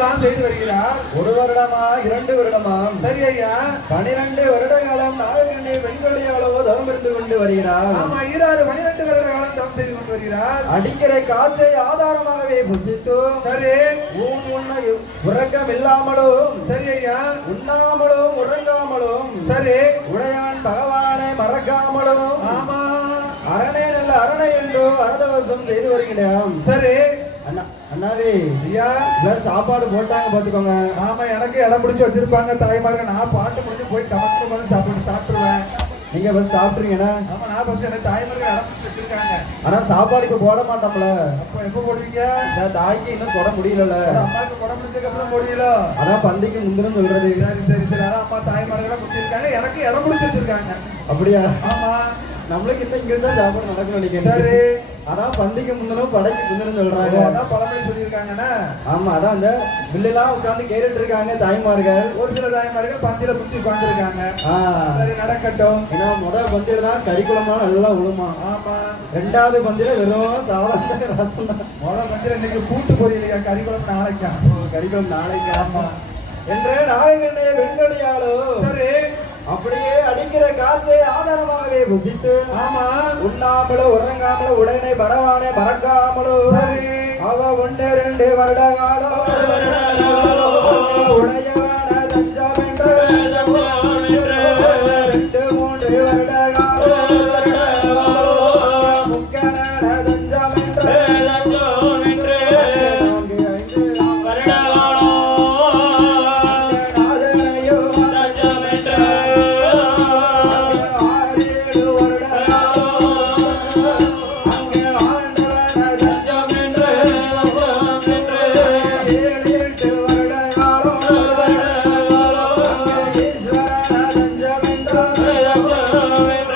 செய்து வருகிறார். ஒரு வருடமா இரண்டு வருடமா? சரி ஐயா. பனிரெண்டு வருட காலம் நாகக்கண்ணை வெண்கொடியாளோ தவம் இருந்து கொண்டு வருகிறார். ஆமா ஈராறு பனிரெண்டு வருட காலம் தவம் செய்து கொண்டு வருகிறார். அடிக்கிற காற்றை ஆதாரமாகவே புசித்து சரி. ஊன் உண்ண உறக்கம் இல்லாமலும் சரி ஐயா. உண்ணாமலும் உறங்காமலும் சரி. உடையான் பகவானை மறக்காமலும் ஆமா. அரணை நல்ல அரணை என்று அரதவசம் செய்து வருகிறோம். சரி. அண்ணாவே ஐயா எல்லாரும் சாப்பாடு போட்டாங்க பாத்துக்கோங்க. ஆமா எனக்கு இடம் பிடிச்சு வச்சிருப்பாங்க தாய்மார்கள் நான் பாட்டு முடிஞ்சு போய் டமக்கு வந்து சாப்பிட்டு சாப்பிட்டுருவேன் நீங்க பஸ் சாப்பிட்றீங்கண்ணா ஆமா நான் ஃபர்ஸ்ட் எனக்கு தாய்மார்கள் இடம் பிடிச்சு வச்சிருக்காங்க. ஆனா சாப்பாடு இப்ப போட மாட்டோம்ல. அப்ப எப்ப போடுவீங்க? இந்த தாய்க்கு இன்னும் தொட முடியலல்ல. ஒரு அம்மாவுக்கு குடம் முடிஞ்சதுக்கு அப்புறம் போடுவீங்களோ அதான் பந்திக்கு முந்திரம் சொல்றது. சரி சரி சரி. அதான் அம்மா தாய்மார்களா குத்திருக்காங்க எனக்கு இடம் பிடிச்சு வச்சிருக்காங்க. அப்படியா? ஆமா. நம்மளுக்கு இந்த இங்க தான் நடக்கும் சரி நினைக்கிறேன். அதான் பந்திக்கு முந்திரம் படைக்கு முந்திரம் சொல்றாங்க. அதான் பழமொழி சொல்லியிருக்காங்கன்னா ஆமா அதான் அந்த பில்லுலாம் உட்கார்ந்து கேட்டுட்டு இருக்காங்க தாய்மார்கள். ஒரு சில தாய்மார்கள் பந்தியில குத்தி உட்கார்ந்துருக்காங்க. ஆ. சரி நடக்கட்டும். ஏன்னா முதல் பந்தியில தான் கறிக்குளமா நல்லா உழுமா. ஆமா. ரெண்டாவது பந்தியில வெறும் சாதாரண ரசம் தான். முதல் பந்தியில இன்னைக்கு கூட்டு பொரியலையா கறிக்குழம்பு நாளைக்கா? கறிக்குளம் நாளைக்கு. ஆமா. என்ற நாககண்ணைய வெண்கொடியாளோ சரி. புசித்து ஆமா. உண்ணாமலோ உறங்காமலோ உடனே பரவானே மறக்காமலோ சரி. அவ ஒன்று ரெண்டு வருட காலம் உடையவ